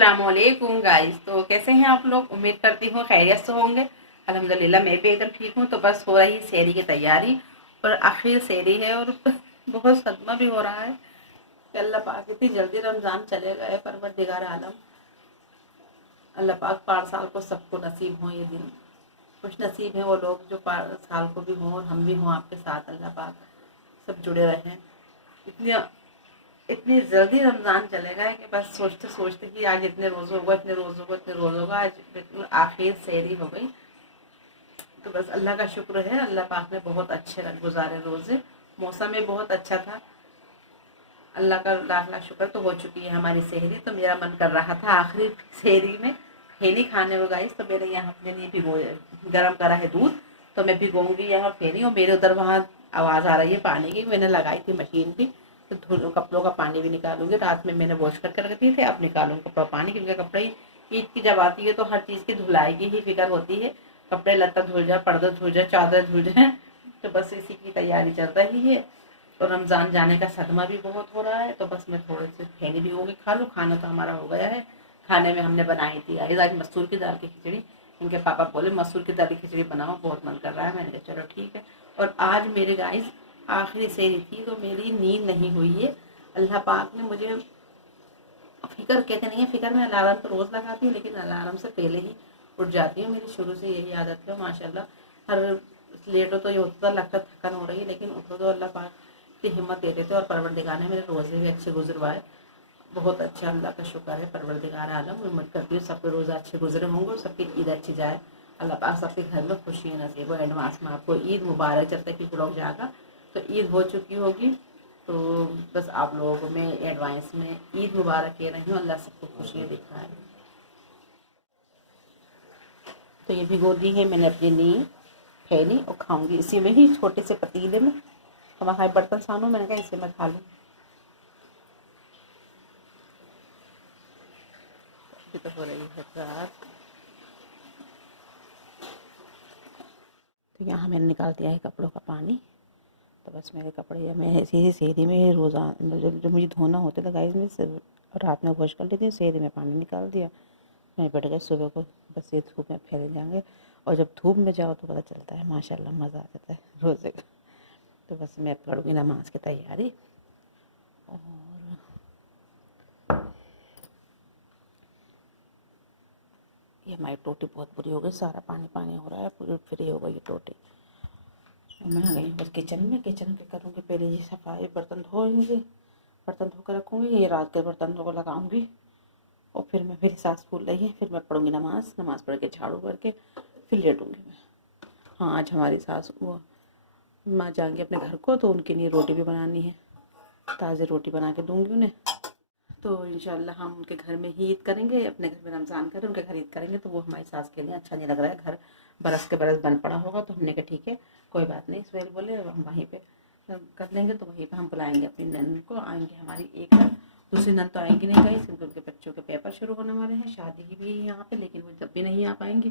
अस्सलामुअलैकुम गाइस। तो कैसे हैं आप लोग? उम्मीद करती हूँ खैरियत से होंगे। अल्हम्दुलिल्लाह मैं भी एकदम ठीक हूँ। तो बस हो रही सहरी की तैयारी और आखिर सहरी है और बहुत सदमा भी हो रहा है कि अल्लाह पाक इतनी जल्दी रमज़ान चले गए। परवरदिगार आलम अल्लाह पाक पार साल को सबको नसीब हो ये दिन। खुश नसीब है वो लोग जो पार साल को भी हों और हम भी हों आपके साथ। अल्लाह पाक सब जुड़े रहें। इतनी इतनी जल्दी रमज़ान चले गए कि बस सोचते सोचते कि आज इतने रोज़ होगा, इतने रोज़ होगा, इतने रोज़ होगा। आज बिल्कुल आखिर सहरी हो गई। तो बस अल्लाह का शुक्र है, अल्लाह पाक ने बहुत अच्छे गुजारे रोज़े। मौसम भी बहुत अच्छा था। अल्लाह का लाख लाख शुक्र। तो हो चुकी है हमारी सहरी। तो मेरा मन कर रहा था आखिरी सहरी में फेनी खाने को गाइस। तो मेरे यहाँ अपने लिए भिगो गर्म करा है दूध, तो मैं भिगोऊंगी यहाँ फेनी। और मेरे उधर वहाँ आवाज़ आ रही है पानी की। मैंने लगाई थी मशीन भी, तो कपड़ों का पानी भी निकालूंगी। रात में मैंने वॉश करके रख दिए थे, अब निकालूंगी कपड़ा पानी, क्योंकि कपड़े ईद की जब आती है तो हर चीज़ की धुलाई की ही फिक्र होती है। कपड़े लत्ता धुल जाए, पर्दे धुल जाए, चादर धुल जाए। तो बस इसी की तैयारी चल रही है। और रमज़ान जाने का सदमा भी बहुत हो रहा है। तो बस मैं थोड़े से फेनी भी होगी खा लूँ। खाना तो हमारा हो गया है। खाने में हमने बनाई थी आज मसूर की दाल की खिचड़ी। इनके पापा बोले मसूर की दाल की खिचड़ी बनाओ, बहुत मन कर रहा है। मैंने कहा चलो ठीक है। और आज मेरे गाइस आखिरी सहरी थी तो मेरी नींद नहीं हुई है। अल्लाह पाक ने मुझे फिक्र कहते नहीं है, फिक्र में अलार्म तो रोज़ लगाती हूँ, लेकिन अलार्म से पहले ही उठ जाती हूँ। मेरी शुरू से यही आदत है माशाल्लाह। हर लेटो तो ये होता लगता थकन हो रही है, लेकिन उठो तो अल्लाह पाक इतनी हिम्मत दे देते। और परवरदिगार ने मेरे रोज़े भी अच्छे गुजरवाए। बहुत अच्छा, अल्लाह का शुक्र है परवरदिगार आलम। उम्मीद करती हूँ सबके रोज़े अच्छे गुजरे होंगे और सबकी ईद अच्छी जाए। अल्लाह पाक सबके घर में खुशी नसीब हो। एडवांस में आपको ईद मुबारक। जब तक कि ब्लॉग जाएगा तो ईद हो चुकी होगी। तो बस आप लोगों को मैं एडवांस में ईद मुबारक कह रही हूँ। अल्लाह सबको खुशियाँ दिखाए। तो ये भिगो दी है मैंने अपनी नींद फैनी और खाऊंगी इसी में ही, छोटे से पतीले में। हमारा बर्तन सानो, मैंने कहा इसे मैं खा लूँ। अभी तो हो रही है रात। तो यहाँ मैंने निकाल दिया है कपड़ों का पानी। तो बस मेरे कपड़े या मैं ऐसी ही सहरी में रोज़ाना जो मुझे धोना होता था गाइस, में रात में वॉश कर लेती हूँ, सहरी में पानी निकाल दिया। मैं बैठ गए सुबह को, बस ये धूप में फैले जाएंगे। और जब धूप में जाओ तो पता चलता है माशाल्लाह, मज़ा आ जाता है रोज़े का। तो बस मैं करूँगी नमाज की तैयारी। और ये हमारी टोटी बहुत बुरी हो गई, सारा पानी पानी हो रहा है, पूरी फ्री हो गई ये टोटी। मैं आ गई बस किचन में। किचन के करूँगी पहले ये सफाई, बर्तन धोएंगे, बर्तन धो कर रखूँगी। ये रात के बर्तन धो कर लगाऊँगी। और फिर मैं, मेरी सास फूल रही है, फिर मैं पढ़ूँगी नमाज़। नमाज़ पढ़ के झाड़ू करके फिर लेटूँगी मैं। हाँ, आज हमारी सास वो माँ जाएंगे अपने घर को, तो उनके लिए रोटी भी बनानी है। ताज़ी रोटी बना के दूँगी उन्हें। तो इंशाल्लाह हम उनके घर में ही ईद करेंगे। अपने घर में रमज़ान करें, उनके घर ईद करेंगे। तो वो हमारी सास के लिए अच्छा नहीं लग रहा है, घर बरस के बरस बन पड़ा होगा। तो हमने कहा ठीक है, कोई बात नहीं। सुहेल बोले हम वहीं पे कर लेंगे। तो वहीं पे हम बुलाएंगे अपनी नंद को। आएंगे हमारी एक नंद, दूसरी नंद तो आएंगी नहीं गई, क्योंकि उनके बच्चों के पेपर शुरू होने वाले हैं, शादी की भी यहाँ पे, लेकिन वो जब भी नहीं आ पाएंगी।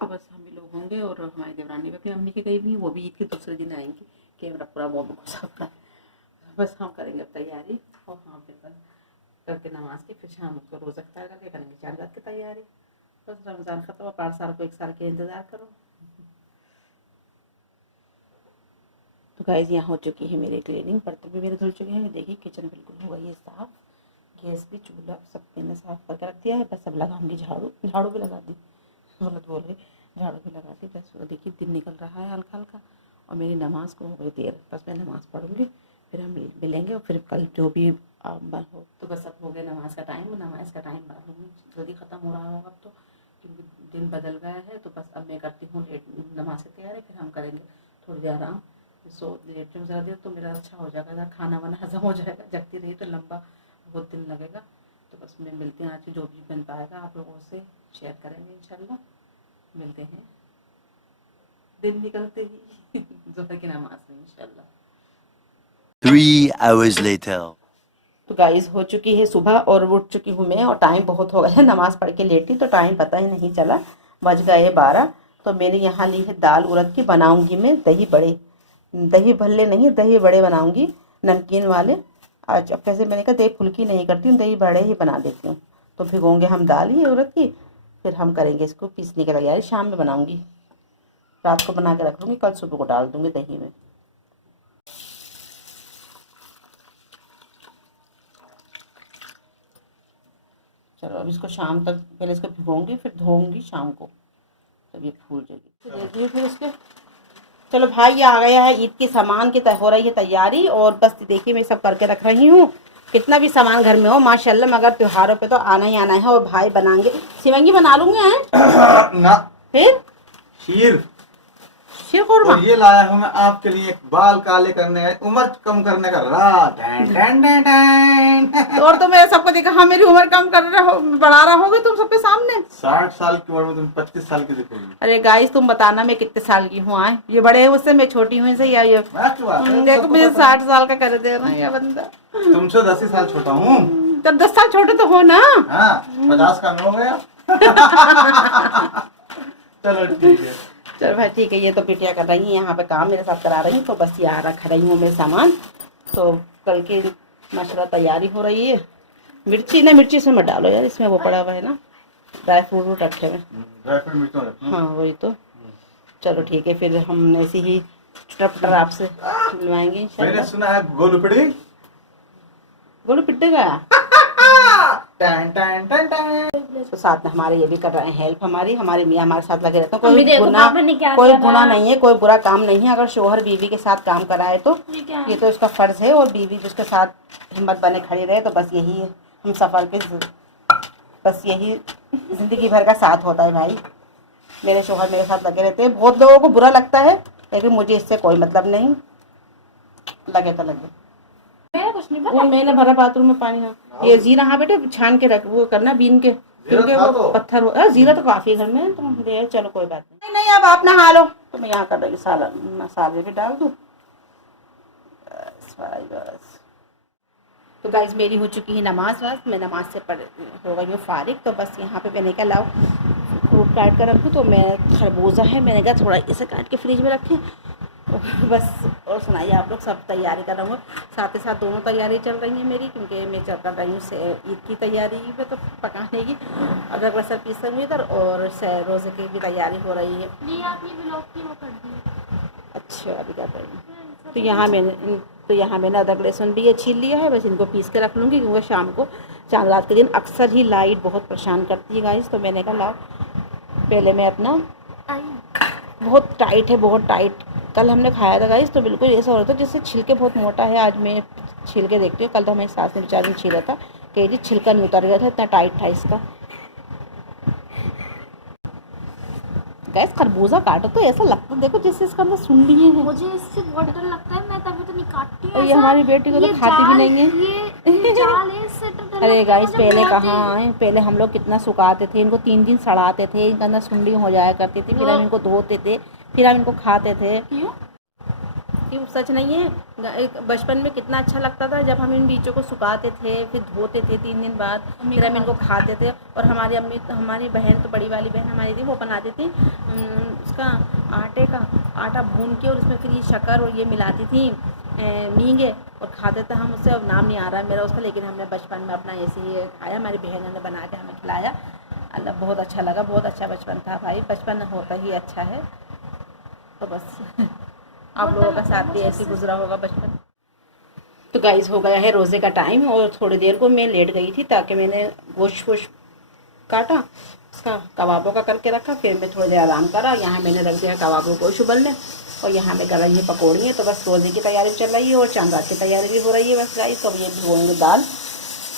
तो बस हम ही लोग होंगे। और हमारी देवरानी भी अपनी अम्मी के गई हुई, वो भी ईद के दूसरे दिन आएंगी। कैमरा पूरा वो घुसा पड़ा। बस हम करेंगे अब तैयारी। और हाँ, फिर करके नमाज के फिर शाम को रोज़ा इफ्तार करके करेंगे चार रात की तैयारी। बस रमज़ान ख़त्म हुआ, 5 साल को 1 साल के इंतज़ार करो। तो गाइस यहाँ हो चुकी है मेरी क्लीनिंग। बर्तन भी मेरे धुल चुके हैं। देखिए किचन बिल्कुल हो गई है साफ़। गैस भी, चूल्हा सब मैंने साफ़ करके रख दिया है। बस अब लगाऊंगी झाड़ू। झाड़ू भी लगा दी, गलत बोल रही, झाड़ू भी लगा दी। बस देखिए दिन निकल रहा है हल्का हल्का। और मेरी नमाज़ को हो गई देर। बस मैं नमाज़ पढ़ूँगी, फिर हम मिलेंगे। और फिर कल जो भी हो। तो बस अब हो गया नमाज का टाइम। नमाज का टाइम मालूम जल्दी ख़त्म हो रहा होगा अब तो, क्योंकि दिन बदल गया है। तो बस अब मैं करती हूँ लेट नमाज की तैयारी, फिर हम करेंगे थोड़ी देर आराम। सो लेट में ज़्यादा देर तो मेरा अच्छा हो जाएगा, खाना वाना हज़म हो जाएगा। जगती रही तो लंबा बहुत दिन लगेगा। तो बस मैं मिलते हैं, आज जो भी बन पाएगा आप लोगों से शेयर करेंगे इंशाल्लाह। मिलते हैं दिन निकलते ही ज़ोहर की नमाज में इंशाल्लाह। 3 hours later. तो गाइस हो चुकी है सुबह और उठ चुकी हूँ मैं। और टाइम बहुत हो गया है, नमाज़ पढ़ के लेटी तो टाइम पता ही नहीं चला, बज गए 12। तो मैंने यहाँ ली है दाल उड़द की। बनाऊँगी मैं दही बड़े, दही भल्ले नहीं, दही बड़े बनाऊँगी, नमकीन वाले। आज अब कैसे, मैंने कहा दही फुल्की नहीं करती हूँ, दही बड़े ही बना देती हूँ। तो भिगोंगे हम दाल ही उड़द की, फिर हम करेंगे इसको पीसने की तैयारी। शाम में बनाऊंगी, रात को बना के रख लूँगी, कल सुबह को डाल दूँगी दही में। चलो अब इसको शाम तक, पहले इसको भिगोंगी फिर धोऊंगी शाम को, तब ये फूल जाएगी। फिर इसके चलो भाई, ये आ गया है ईद के सामान की हो रही है तैयारी, और बस देखिए मैं सब करके रख रही हूँ। कितना भी सामान घर में हो माशाल्लाह, मगर त्योहारों पे तो आना ही आना है। और भाई बनाएंगे सिवंगी, बना लूंगे हैं ना, फिर शीर खुरमा। और ये लाया हूँ मैं आपके लिए, बाल काले करने का, उम्र कम करने का राज। और तो मेरे सबको देखा, हाँ मेरी उम्र कम कर रहे हो, बढ़ा रहा होगे तुम सबके सामने। 60 साल की उम्र में तुम 25 साल की दिखोगी। अरे गाइस तुम बताना मैं कितने साल की हूँ। आए ये बड़े हैं मुझसे, मैं छोटी हूँ इनसे। या ये देखो मुझे 60 साल का कर दे रहा है ये बंदा। तुमसे 10 ही साल छोटा हूँ। तब 10 साल छोटे तो हो ना। हाँ, 50 का हो गया। चलो ठीक है। चलो भाई ठीक है। ये तो बिटिया कर रही है यहाँ पे काम, मेरे साथ करा रही, तो बस यहाँ रख रही हूँ मैं सामान। तो कल की माशाल्लाह तैयारी हो रही है। मिर्ची ना, मिर्ची इसमें मत डालो यार, इसमें वो पड़ा हुआ है ना ड्राई फ्रूट रखे हुए। ड्राई फ्रूट मिर्च रखना। हाँ वही तो। चलो ठीक है, फिर हम ऐसे ही चटर पटर आपसे मिलवाएंगे इंशाल्लाह। मैंने सुना है गोलू पिटी, गोलू पिट्टे गया। टन टन टन टन। तो साथ में हमारे ये भी कर रहे हैं हेल्प, हमारे मियाँ हमारे साथ लगे रहते हैं। मम्मी कोई देखो गुनाह, पापा ने क्या कोई करा। गुनाह नहीं है, कोई बुरा काम नहीं है। अगर शोहर बीवी के साथ काम कराए तो ये तो इसका फर्ज है, और बीवी जिसके साथ हिम्मत बने खड़ी रहे, तो बस यही है हम सफ़र के, बस यही ज़िंदगी भर का साथ होता है भाई। मेरे शोहर मेरे साथ लगे रहते हैं। बहुत लोगों को बुरा लगता है, लेकिन मुझे इससे कोई मतलब नहीं, लगे तो लगे। कुछ नहीं वो मैंने भरा बाथरूम में पानी। हाँ ये जीरा, हाँ बेटे छान के रख, वो करना बीन के, क्योंकि वो पत्थर हो। जीरा तो काफी घर में तो ले, चलो कोई बात नहीं। नहीं अब आप नहा लो, तो मैं यहाँ कर रही मसाले भी डाल दूँ। बस तो गाइज मेरी हो चुकी है नमाज वाज, मैं नमाज से पढ़ हो गई हूँ फारिग। तो बस यहाँ पे मैंने कहा लाओ फ्रूट काट कर रखूँ, तो मैं खरबूजा है, मैंने कहा थोड़ा इसे काट के फ्रिज में रखें। बस और सुनाइए आप लोग, सब तैयारी कर रहा हूँ। साथ ही साथ दोनों तैयारी चल रही है मेरी, क्योंकि मैं चल कर रही हूँ ईद की तैयारी पे, तो पकाने की अदरक लहसुन पीस रही हूँ इधर, और रोज़े की भी तैयारी हो रही है। अच्छा अभी क्या करेंगे। तो यहाँ मैंने अदरक लहसुन भी छील लिया है, बस इनको पीस के रख लूँगी, क्योंकि शाम को चांद रात के दिन अक्सर ही लाइट बहुत परेशान करती है गाइस। तो मैंने कहा लाओ पहले मैं अपना, बहुत टाइट है, बहुत टाइट। कल हमने खाया था गाइस, तो बिल्कुल ऐसा हो रहा था जैसे छिलके बहुत मोटा है। आज मैं छिल के देखती हूँ, कल तो हमारी सास ने बेचारी ने छीला था कि जी छिलका नहीं उतर गया था, इतना टाइट था इसका। गैस खरबूजा काटो तो ऐसा लगता है, देखो जैसे इसका अंदर सुंडी है। मुझे इससे बहुत डर लगता है, मैं तभी तो नहीं काटती हूँ। ये हमारी बेटी को तो खाती भी नहीं है। ये जाल है, इससे तो डर अरे लगता है गाइस मुझे पहले बहुत कहाँ है, पहले हम लोग कितना सुखाते थे इनको, 3 दिन सड़ाते थे, इनके अंदर सुंडी हो जाया करती थी, फिर हम इनको धोते थे, फिर हम इनको खाते थे। क्यों सच नहीं है। बचपन में कितना अच्छा लगता था जब हम इन बीजों को सुखाते थे, फिर धोते थे 3 दिन बाद, फिर हम इनको खाते थे। और हमारी अम्मी, हमारी बहन, तो बड़ी वाली बहन हमारी थी, वो बनाती थी उसका आटा भून के, और उसमें फिर ये शक्कर और ये मिलाती थी मींगे, और खाते थे हम उससे। अब नाम नहीं आ रहा है मेरा उसका, लेकिन हमने बचपन में अपना ऐसे ही खाया, हमारी बहन ने बना के हमें खिलाया। अल्लाह बहुत अच्छा लगा, बहुत अच्छा बचपन था भाई, बचपन होता ही अच्छा है। तो बस आप लोगों का साथ भी ऐसे गुजरा होगा बचपन। तो गाइस हो गया है रोज़े का टाइम, और थोड़ी देर को मैं लेट गई थी, ताकि मैंने गोश्त वोश्त काटा, उसका कबाबों का करके रखा, फिर मैं थोड़ी देर आराम करा। यहाँ मैंने रख दिया कबाबों को उबलने, और यहाँ मैं कर रही हूँ पकौड़ी। तो बस रोज़े की तैयारी चल रही है, और चांद रात की तैयारी भी हो रही है। बस गाइस तो ये भिगोएंगे दाल,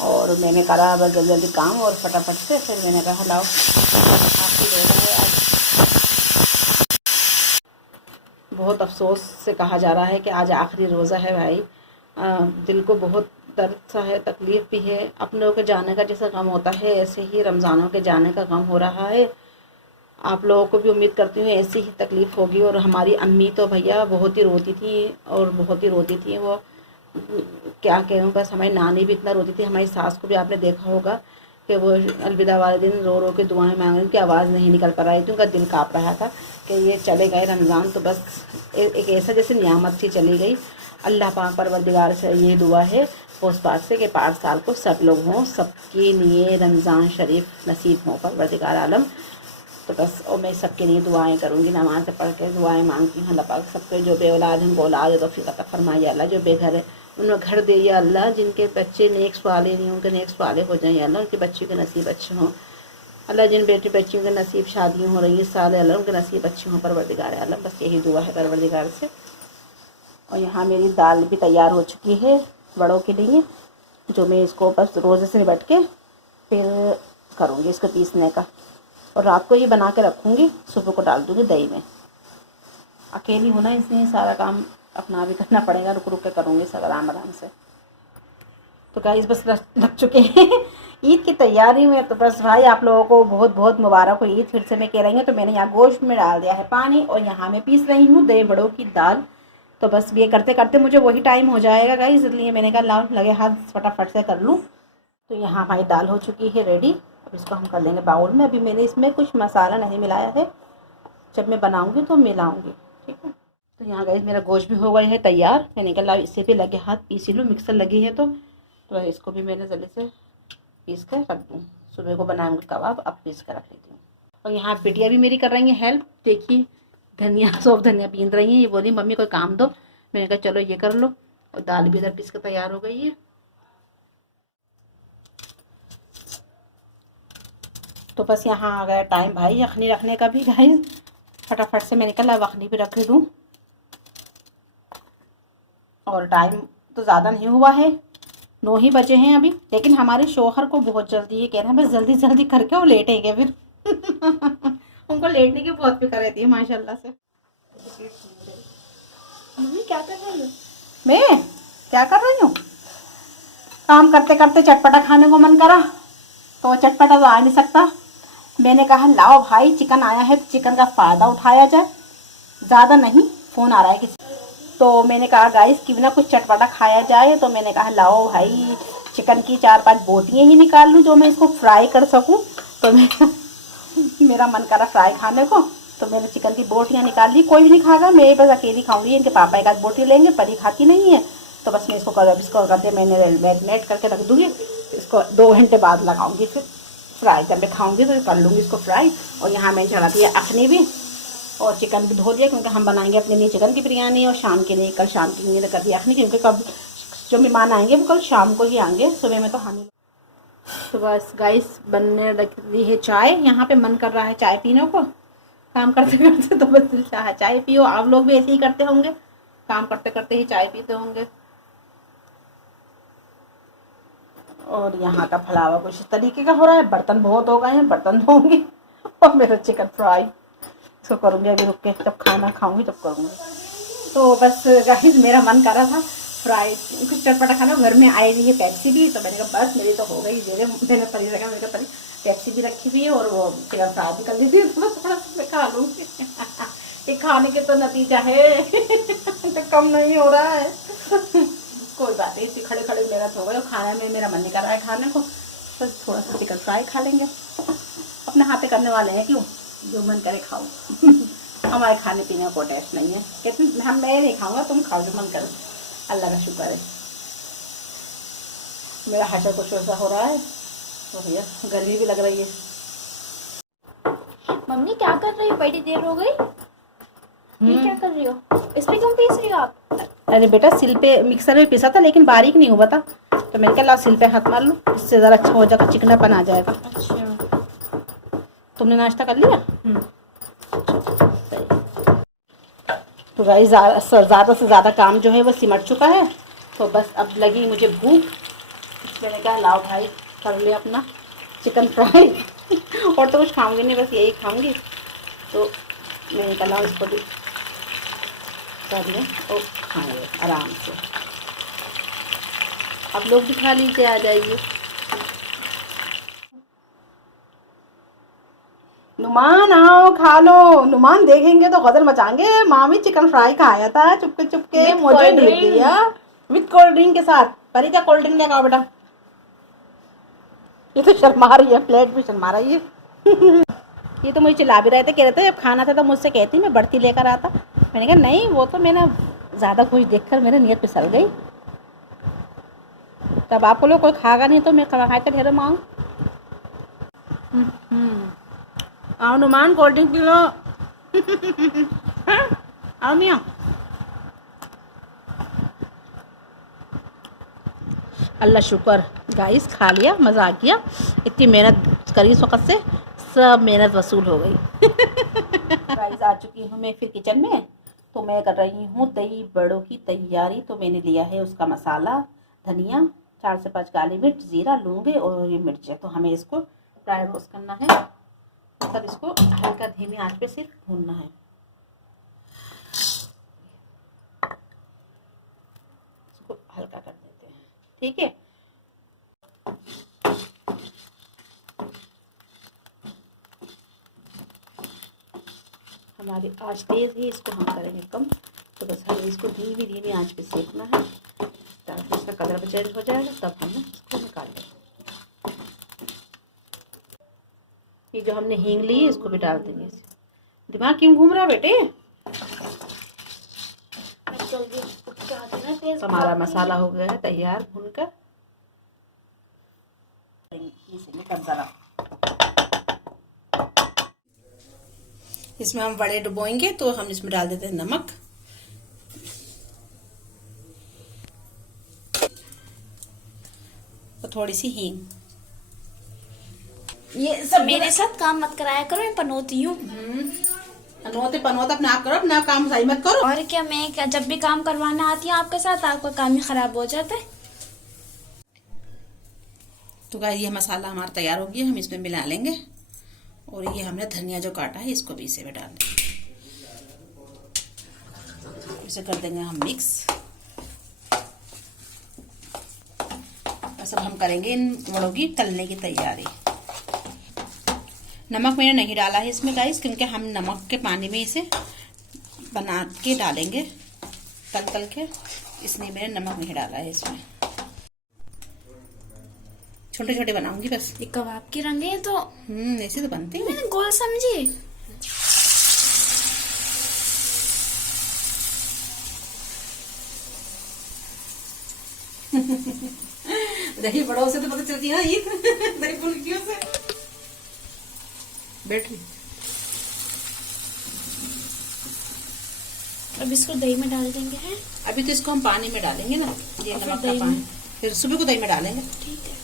और मैंने करा बस जल्दी जल्दी काम और फटाफट से। फिर मैंने कहा लाओ आपकी रोज़ा है आज। बहुत अफसोस से कहा जा रहा है कि आज आखिरी रोज़ा है भाई। दिल को बहुत दर्द सा है, तकलीफ़ भी है। अपनों के जाने का जैसा गम होता है, ऐसे ही रमज़ानों के जाने का गम हो रहा है। आप लोगों को भी उम्मीद करती हूँ ऐसी ही तकलीफ़ होगी। और हमारी अम्मी तो भैया बहुत ही रोती थी, और बहुत ही रोती थी वो, क्या कहूँ। बस हमारी नानी भी इतना रोती थी, हमारी सास को भी आपने देखा होगा कि वो अलविदा वाले दिन रो रो के दुआएं मांग रही, उनकी आवाज़ नहीं निकल पा रही थी, उनका दिल काँप रहा था कि ये चले गए रमज़ान। तो बस एक ऐसा जैसे नियामत सी चली गई। अल्लाह पाक परवरदिगार से ये दुआ है उस बात से कि 5 साल को सब लोग हों, सबके लिए रमज़ान शरीफ नसीब हो परवरदिगार आलम। तो बस और मैं सबके लिए दुआएं करूँगी, नमाज़ पढ़ के दुआएं मांगती हूँ। अल्लाह पाक सबके जो बेऔलाद हैं उनको औलाद तौफीक अता फरमाए अल्लाह, जो बेघर है उनमें घर दे या अल्लाह, जिनके बच्चे नेक सवाले नहीं उनके नेक सवाले हो जाएँ अल्लाह, उनके बच्चों के नसीब अच्छे हों अल्लाह, जिन बेटी बच्चियों के नसीब शादियाँ हो रही हैं साल अल्लाह उनके नसीब अच्छे हों परवरदिगार आलम। बस यही दुआ है परवरदिगार से। और यहाँ मेरी दाल भी तैयार हो चुकी है बड़ों के लिए, जो मैं इसको बस रोज़े से निपट के फिर करूँगी इसको पीसने का, और रात को ये बना के रखूँगी, सुबह को डाल दूँगी दही में। अकेली हूँ ना इसलिए सारा काम अपना भी करना पड़ेगा, रुक रुक के करूँगी सब आराम आराम से। तो गाइस बस लग चुके हैं ईद की तैयारी में। तो बस भाई आप लोगों को बहुत बहुत मुबारक हो ईद, फिर से मैं कह रही हूँ। तो मैंने यहाँ गोश्त में डाल दिया है पानी, और यहाँ मैं पीस रही हूँ दही बड़ों की दाल। तो बस ये करते करते मुझे वही टाइम हो जाएगा गाइस, इसलिए मैंने कहा लाओ लगे हाथ फटाफट से कर लूँ। तो यहाँ हमारी दाल हो चुकी है रेडी, अब इसको हम कर लेंगे बाउल में। अभी मैंने इसमें कुछ मसाला नहीं मिलाया है, जब मैं बनाऊँगी तो मिलाऊँगी, ठीक है। तो यहाँ गाइस मेरा गोश्त भी हो गया है तैयार, मैंने कहा लाओ इससे भी लगे हाथ पीस लूँ, मिक्सर लगी है तो इसको भी मैंने जल्दी से पीस कर रख दूँ, सुबह को बनाऊँगी कबाब, अब पीस कर रख लेती हूँ। और यहाँ बिटिया भी मेरी कर रही है हेल्प, देखिए धनिया सौंफ धनिया बीन रही हैं। ये बोली मम्मी कोई काम दो, मैंने कहा चलो ये कर लो। और दाल भी इधर पीस कर तैयार हो गई है। तो बस यहाँ आ गया टाइम भाई यखनी रखने का भी गाइस, फटाफट से मैंने कहा यखनी भी रख दूँ। और टाइम तो ज़्यादा नहीं हुआ है, 9 ही बजे हैं अभी, लेकिन हमारे शौहर को बहुत जल्दी, ये कह रहे हैं बस जल्दी जल्दी करके वो लेटेंगे फिर उनको लेटने की बहुत फिक्र रहती है माशाल्लाह से। मम्मी क्या कर रही हो? मैं क्या कर रही हूँ, काम करते करते चटपटा खाने को मन करा, तो चटपटा तो आ नहीं सकता। मैंने कहा लाओ भाई चिकन आया है तो चिकन का फ़ायदा उठाया जाए, ज़्यादा नहीं, फ़ोन आ रहा है किसी। तो मैंने कहा गाइस कि बिना कुछ चटपटा खाया जाए, तो मैंने कहा लाओ भाई चिकन की 4-5 बोटियाँ ही निकाल लूँ जो मैं इसको फ्राई कर सकूँ। तो मैं मेरा मन करा फ्राई खाने को, तो मैंने चिकन की बोटियाँ निकाल ली। कोई भी नहीं खाएगा, मैं बस अकेली खाऊंगी, इनके पापा एक आध बोटी लेंगे, परी खाती नहीं है। तो बस मैं इसको करके मैंने मैरिनेट करके रख दूँगी, इसको 2 घंटे बाद लगाऊंगी, फिर फ्राई जब मैं खाऊंगी तो कर लूँगी इसको फ्राई। और यहाँ मैंने चढ़ा दिया अखनी भी, और चिकन भी धो लिया, क्योंकि हम बनाएंगे अपने लिए चिकन की बिरयानी, और शाम के लिए कल शाम के लिए कर दिया अखनी, क्योंकि कब जो मेहमान आएंगे वो कल शाम को ही आएंगे, सुबह में तो हम। तो बस गाइस बनने लग रही है चाय, यहाँ पे मन कर रहा है चाय पीने को काम करते करते। तो बस दिल चाह चाय पियो, आप लोग भी ऐसे ही करते होंगे, काम करते करते ही चाय पीते होंगे। और यहाँ का फलावा कुछ इस तरीके का हो रहा है, बर्तन बहुत हो गए हैं, बर्तन धोऊंगी और मेरा चिकन फ्राई इसको करूँगी अभी रुक के, जब खाना खाऊंगी तब करूँगी। तो बस गाइस मेरा मन कर रहा था फ्राई कुछ चटपटा खाना, घर में आई रही है पेप्सी भी, तो मैंने कहा बस मेरी तो हो गई, मैंने परी रखा, मैंने कहा परी पेप्सी भी रखी हुई है और वो चिकन फ्राई भी कर ली थी, तो थोड़ा सा खा लूँगी ये खाने के तो नतीजा है तो कम नहीं हो रहा है कोई बात नहीं, इसी खड़े खड़े मेरा तो हो गया, खाने में मेरा मन नहीं कर रहा है खाने को, बस थोड़ा सा चिकन फ्राई खा लेंगे, अपने हाथे करने वाले हैं, क्यों जो मन करे खाओ हमारे खाने पीने का कोई टेस्ट नहीं है, कहते हम मैं नहीं खाऊंगा, तुम खाओ जो मन करो। अल्लाह का शुक्र है मेरा हशर कुछ वैसा हो रहा है, तो भैया गर्मी भी लग रही है। मम्मी क्या कर रही हो, बड़ी देर हो गई, ये क्या कर रही हो, इसमें क्यों पीस रही हो आप? अरे बेटा सिल पे मिक्सर में पिसा था, लेकिन बारीक नहीं हुआ था, तो मैंने कहा सिल पे हाथ मार लूँ, इससे ज़रा अच्छा हो जाएगा, चिकनापन आ जाएगा। अच्छा तुमने नाश्ता कर लिया? तो गाइस ज़्यादा से ज़्यादा काम जो है वो सिमट चुका है, तो बस अब लगी मुझे भूख, मैंने कहा लाओ भाई कर ले अपना चिकन फ्राई और तो कुछ खाऊंगी नहीं, बस यही खाऊंगी, तो मैंने कहा लाओ इसको भी कर लें और खाएंगे आराम से। आप लोग भी खा लीजिए, आ जाइए। नुमान आओ खा लो, नुमान देखेंगे तो गदर मचाएंगे, मामी चिकन फ्राई खाया था चुपके चुपके, मुझे दे दिया विद कोल्ड ड्रिंक के साथ। परी जा कोल्ड ड्रिंक लेकर आओ बेटा, ये तो शर्मा रही है, प्लेट भी शर्मा रही है ये तो मुझे चिल्ला भी रहे थे, कह रहे थे जब खाना था तो मुझसे कहती मैं बढ़ती लेकर आता, मैंने कहा नहीं, वो तो मैंने ज़्यादा कुछ देखकर मेरी नीयत फिसल गई। तब आपको लोग कोई खाएगा नहीं तो मैं खाए तो ढेरों मांग। आओ Numan cold drink P low. आओ मियाँ। अल्लाह शुक्र गाइस, खा लिया, मज़ा आ गया। इतनी मेहनत करी इस वक्त से, सब मेहनत वसूल हो गई। गाइस आ चुकी हूँ मैं फिर किचन में। तो मैं कर रही हूँ दही बड़ों की तैयारी। तो मैंने लिया है उसका मसाला, धनिया, 4 से 5 काली मिर्च, जीरा, लौंगे और ये मिर्च है। तो हमें इसको ड्राई रोस्ट करना है, मतलब इसको हल्का धीमी आंच पे सिर्फ भूनना है। इसको हल्का कर देते हैं, ठीक है। हमारी आंच तेज़ है, इसको हम करेंगे कम। तो बस हमें इसको धीमी धीमी आंच पे सेकना है ताकि इसका कलर चेंज हो जाएगा, तब हम इसको निकाल लेंगे। ये जो हमने हींग ली है इसको भी डाल देंगे। दिमाग क्यों घूम रहा है बेटे? तो हमारा मसाला हो गया है तैयार भूनकर। इसमें हम वड़े डुबोएंगे तो हम इसमें डाल देते हैं नमक, और थोड़ी सी हींग। ये सब मेरे साथ काम मत कराया करो, मैं पनोती हूँ। पनोते पनोते अपने आप करो, अपना काम सही मत करो। और क्या, मैं जब भी काम करवाना आती हूँ आपके साथ, आपका काम ही खराब हो जाता है। तो गाइस ये मसाला हमारा तैयार हो गया, हम इसमें मिला लेंगे। और ये हमने धनिया जो काटा है इसको भी इसे में डाल देंगे। इसे कर देंगे हम मिक्स। बस अब हम करेंगे इन वड़ों की तलने की तैयारी। नमक मैंने नहीं डाला है इसमें गाइस, क्योंकि हम नमक के पानी में इसे बना के डालेंगे तल तल के, इसलिए मैंने नमक नहीं डाला है इसमें। छोटे छोटे बनाऊंगी बस। ये कबाब के रंग है तो ऐसे तो बनते हैं। मैंने गोल समझी। दही बड़ों से तो पता चलती है ना ईद। दही फुल्कियों से बैठ रही। अब इसको दही में डाल देंगे हैं। अभी तो इसको हम पानी में डालेंगे ना, ये और फिर नमक का दही पानी, में? फिर सुबह को दही में डालेंगे। ठीक है।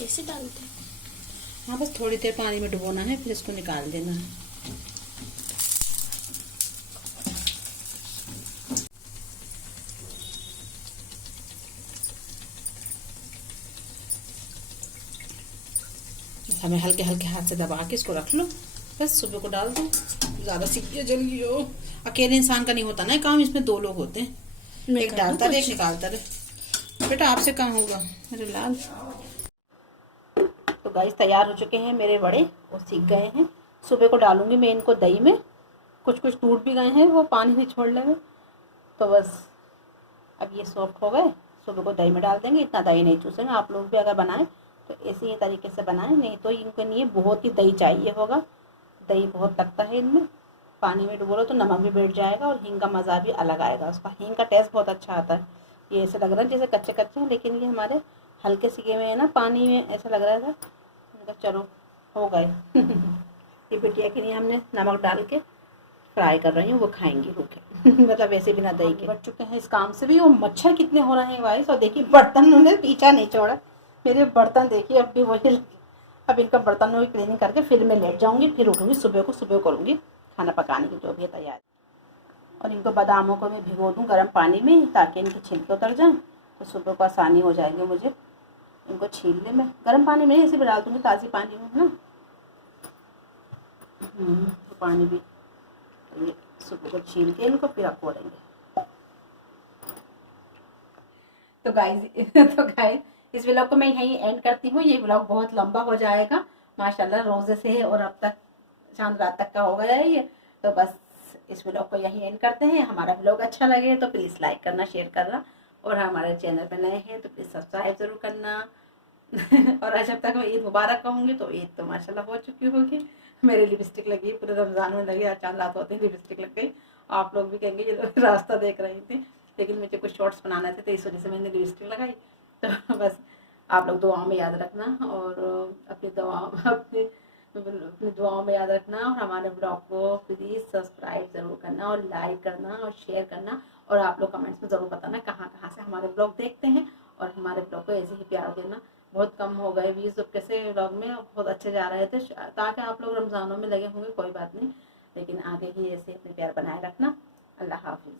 ऐसे डालते हैं। हाँ बस थोड़ी देर पानी में डुबोना है, फिर इसको निकाल देना है। हमें हल्के हल्के हाथ से दबा के इसको रख लो, बस सुबह को डाल दो। ज़्यादा सीखिए जल्दी हो, अकेले इंसान का नहीं होता ना काम, इसमें 2 लोग होते हैं, एक डालता रहे एक निकालता रहे। बेटा आपसे काम होगा मेरे लाल। तो गाइस तैयार हो चुके हैं मेरे वड़े, वो सीख गए हैं। सुबह को डालूंगी मैं इनको दही में, कुछ कुछ टूट भी गए हैं, वो पानी नहीं छोड़ रहे हैं। तो बस अब ये सॉफ्ट हो गए, सुबह को दही में डाल देंगे। इतना दही नहीं चूसेंगे, आप लोग भी अगर बनाएं तो ऐसे ही तरीके से बनाएं, नहीं तो इनको लिए बहुत ही दही चाहिए होगा। दही बहुत लगता है इनमें, पानी में डुबो लो तो नमक भी बैठ जाएगा और हींग का मज़ा भी अलग आएगा उसका। हींग का टेस्ट बहुत अच्छा आता है। ये ऐसे लग रहा है जैसे कच्चे कच्चे हैं, लेकिन ये हमारे हल्के सीखे हुए हैं ना, पानी में ऐसा लग रहा था। चलो हो गए। ये बिटिया के लिए हमने नमक डाल के फ्राई कर रही हूँ, वो खाएंगी रूखे। मतलब ऐसे बिना दही के। बढ़ चुके हैं इस काम से भी। और मच्छर कितने हो रहे हैं गाइस, और देखिए बर्तन उन्होंने पीछा नहीं छोड़ा। मेरे बर्तन देखिए अब भी वही। अब इनका बर्तनों की क्लीनिंग करके फिर मैं लेट जाऊंगी, फिर उठूंगी सुबह को, सुबह करूंगी खाना पकाने की जो भी है तैयारी। और इनको बादामों को मैं भिगो दूँ गर्म पानी में, ताकि इनके छिलके उतर जाएं, तो सुबह को आसानी हो जाएगी मुझे इनको छीलने में। गर्म पानी में ऐसे भी डाल दूँगी, ताज़ी पानी में है ना। तो पानी भी ये सुबह को छील के इनको फिर रखो देंगे। तो गाइस इस व्लॉग को मैं यहीं एंड करती हूँ। ये व्लॉग बहुत लंबा हो जाएगा माशाल्लाह, रोज़े से है और अब तक चांद रात तक का हो गया है ये। तो बस इस व्लॉग को यहीं एंड करते हैं। हमारा व्लॉग अच्छा लगे तो प्लीज़ लाइक करना, शेयर करना, और हमारे चैनल पर नए हैं तो प्लीज़ सब्सक्राइब ज़रूर करना। और जब तक मैं ईद मुबारक कहूँगी तो ईद तो माशाल्लाह हो चुकी होगी। मेरी लिपस्टिक लगी, पूरे रमज़ान में लगी, आज चांद रात होते ही लिपस्टिक लग गई। आप लोग भी कहेंगे ये लोग रास्ता देख रही थी, लेकिन मुझे कुछ शॉर्ट्स बनाने थे तो इस वजह से मैंने लिपस्टिक लगाई। तो बस आप लोग दुआओं में याद रखना और अपनी दुआओं में याद रखना, और हमारे ब्लॉग को प्लीज़ सब्सक्राइब ज़रूर करना और लाइक करना और शेयर करना, और आप लोग कमेंट्स में ज़रूर बताना कहाँ कहाँ से हमारे ब्लॉग देखते हैं, और हमारे ब्लॉग को ऐसे ही प्यार देना। बहुत कम हो गए व्यूज़ कैसे ब्लॉग में, बहुत अच्छे जा रहे थे, ताकि आप लोग रमज़ानों में लगे होंगे, कोई बात नहीं, लेकिन आगे ही ऐसे अपने प्यार बनाए रखना। अल्लाह हाफिज़।